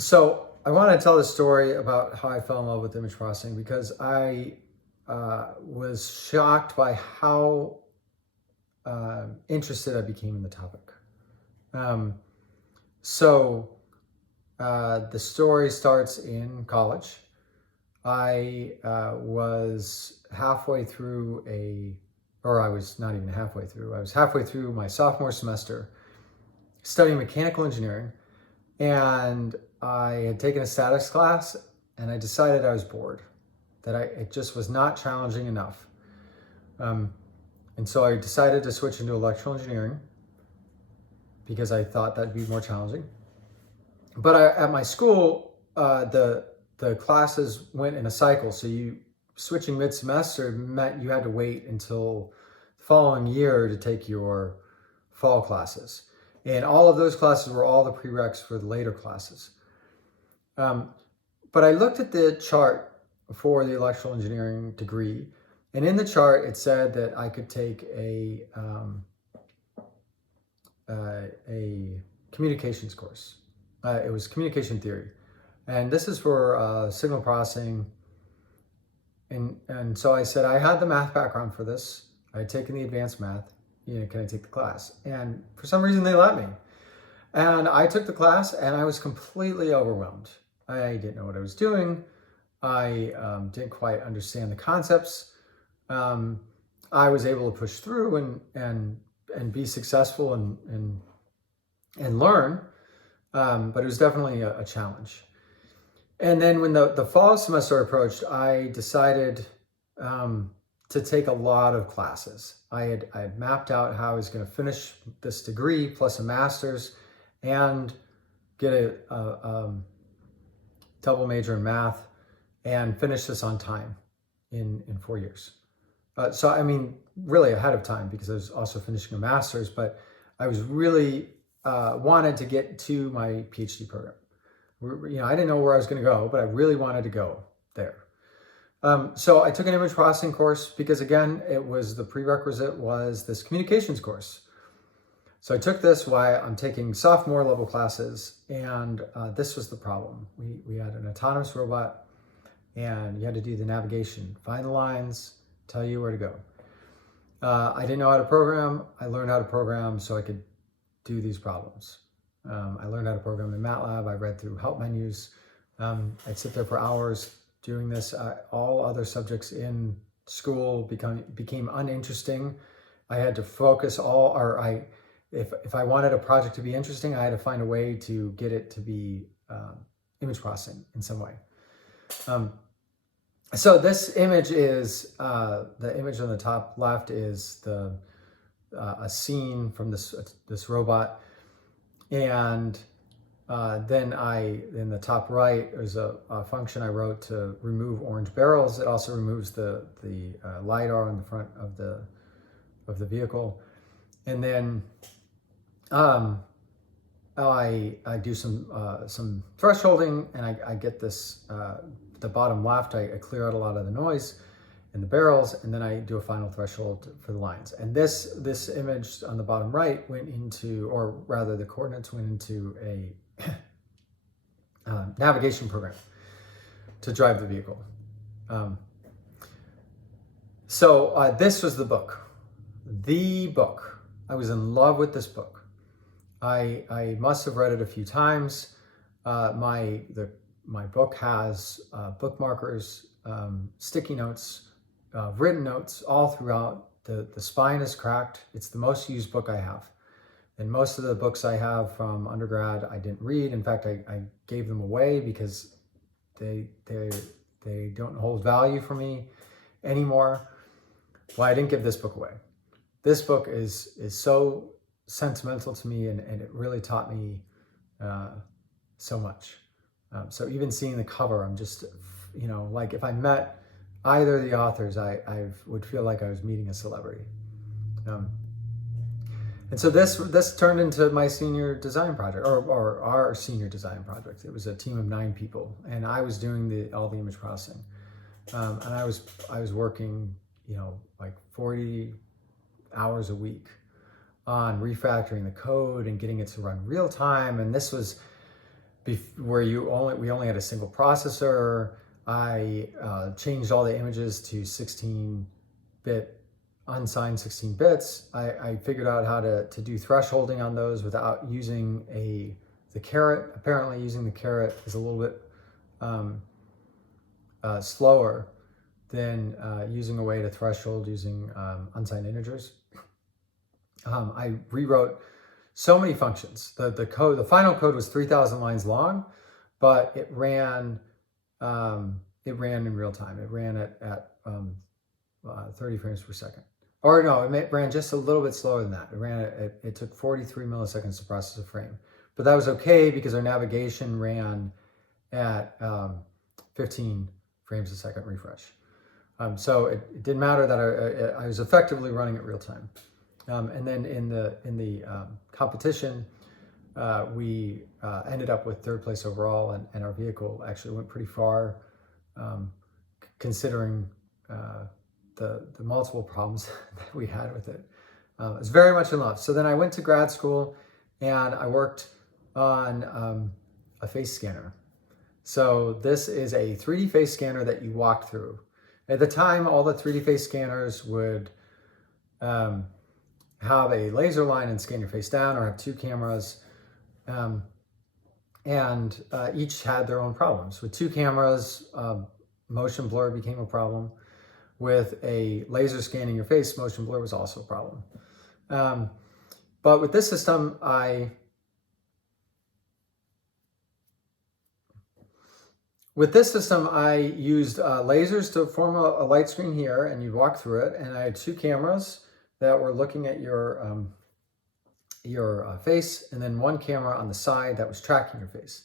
So I want to tell the story about how I fell in love with image processing because I was shocked by how interested I became in the topic. Um, so the story starts in college. I was halfway through or I was not even halfway through. I was halfway through my sophomore semester studying mechanical engineering, and I had taken a statics class, and I decided I was bored, that it just was not challenging enough. And so I decided to switch into electrical engineering because I thought that'd be more challenging. But at my school, the classes went in a cycle. So switching mid-semester meant you had to wait until the following year to take your fall classes. And all of those classes were all the prereqs for the later classes. But I looked at the chart for the electrical engineering degree, and in the chart it said that I could take a communications course. It was communication theory, and this is for signal processing. And so I said I had the math background for this. I had taken the advanced math. Can I take the class? And for some reason they let me. And I took the class and I was completely overwhelmed. I didn't know what I was doing. I didn't quite understand the concepts. I was able to push through and be successful and learn, but it was definitely a challenge. And then when the fall semester approached, I decided to take a lot of classes. I had mapped out how I was going to finish this degree plus a master's and get a double major in math and finish this on time in 4 years. So, I mean, really ahead of time because I was also finishing a master's, but I was really wanted to get to my PhD program. I didn't know where I was going to go, but I really wanted to go there. So I took an image processing course because, again, the prerequisite was this communications course. So I took this while I'm taking sophomore level classes, and this was the problem. We had an autonomous robot, and you had to do the navigation, find the lines, tell you where to go. I didn't know how to program. I learned how to program so I could do these problems. I learned how to program in MATLAB. I read through help menus. I'd sit there for hours doing this. All other subjects in school became uninteresting. I had to focus if I wanted a project to be interesting, I had to find a way to get it to be image processing in some way. So this image is, the image on the top left is a scene from this robot. And then in the top right, there's a function I wrote to remove orange barrels. It also removes the LiDAR on the front of the vehicle. And then I do some thresholding, and I get this, the bottom left, I clear out a lot of the noise in the barrels, and then I do a final threshold for the lines. And this image on the bottom right went into, or rather the coordinates went into a navigation program to drive the vehicle. So this was the book. I was in love with this book. I must have read it a few times. My book has bookmarkers, sticky notes, written notes all throughout. The spine is cracked. It's the most used book I have. And most of the books I have from undergrad, I didn't read. In fact, I gave them away because they don't hold value for me anymore. Well, I didn't give this book away. This book is so sentimental to me, and it really taught me so much. So even seeing the cover, I'm just, like if I met either of the authors, I would feel like I was meeting a celebrity. And so this turned into my senior design project, or our senior design project. It was a team of 9 people, and I was doing all the image processing. And I was working, like 40 hours a week on refactoring the code and getting it to run real time. And this was where we only had a single processor. I changed all the images to 16-bit, unsigned 16 bits. I figured out how to do thresholding on those without using the caret. Apparently using the caret is a little bit slower than using a way to threshold using unsigned integers. I rewrote so many functions. The final code was 3,000 lines long, but it ran in real time. It ran at 30 frames per second. Or no, it ran just a little bit slower than that. It took 43 milliseconds to process a frame. But that was okay because our navigation ran at 15 frames a second refresh. So it didn't matter that I was effectively running it real time. And then in the competition, we ended up with third place overall, and our vehicle actually went pretty far, considering the multiple problems that we had with it. I was very much in love. So then I went to grad school, and I worked on a face scanner. So this is a 3D face scanner that you walk through. At the time, all the 3D face scanners would have a laser line and scan your face down, or have two cameras, and each had their own problems. With two cameras, motion blur became a problem. With a laser scanning your face, motion blur was also a problem. But with this system, I used lasers to form a light screen here, and you walk through it, and I had two cameras that were looking at your face, and then one camera on the side that was tracking your face.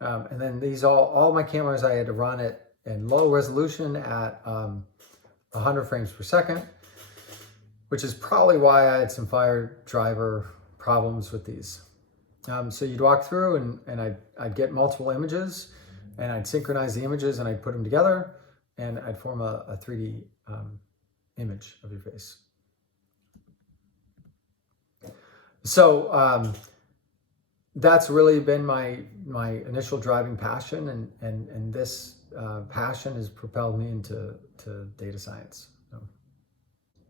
And then all my cameras, I had to run it in low resolution at 100 frames per second, which is probably why I had some fire driver problems with these. So you'd walk through, and I'd get multiple images, and I'd synchronize the images, and I'd put them together, and I'd form a 3D image of your face. So that's really been my initial driving passion, and this passion has propelled me into data science.